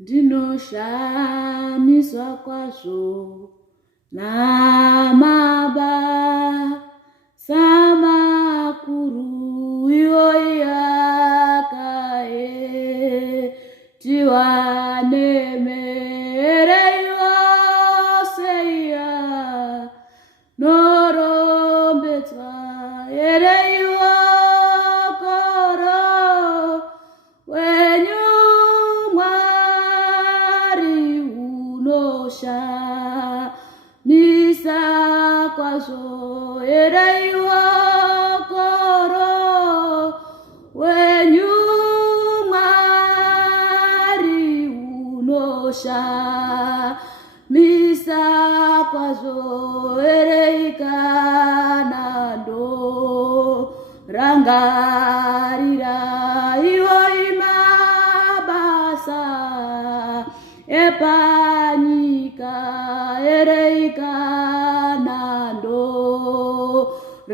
Ndinoshamiswa kwazvo namabasa makuru yakaitiwa nemereyo seya noromberedzwa ereiwo koro wenyu Mwari unoshamisa kwazvo ereiwo koro wenyu Mwari unoshamisa kwazvo ereikana rangarira iwo imabasa epanyika ereikana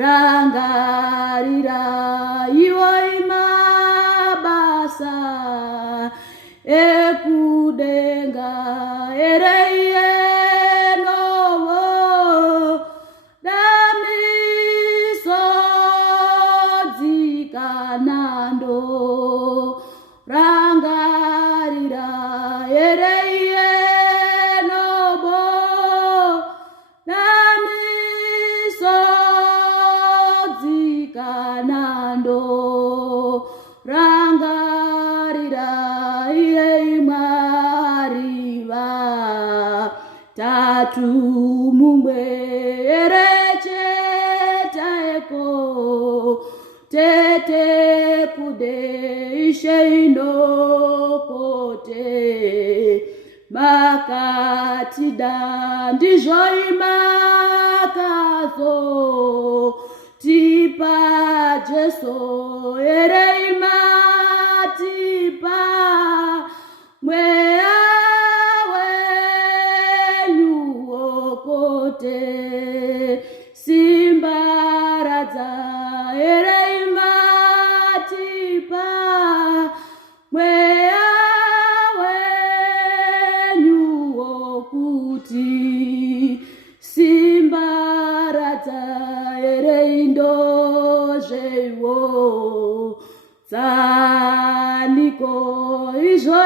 rangarira iwo imabasa ekudenga ereienowo damisodzikanando rangarira ereienobo damisodzikanando rangarira irei Mwari vatatu mumwe erechetaeko tete kude isheinokote makatida ndizvo imakazo tipa Jesu erei matipa mweya wenyu okote simba radza erei matipa mweya wenyu okuti simba radza erei ndozvewo dzaniko izvo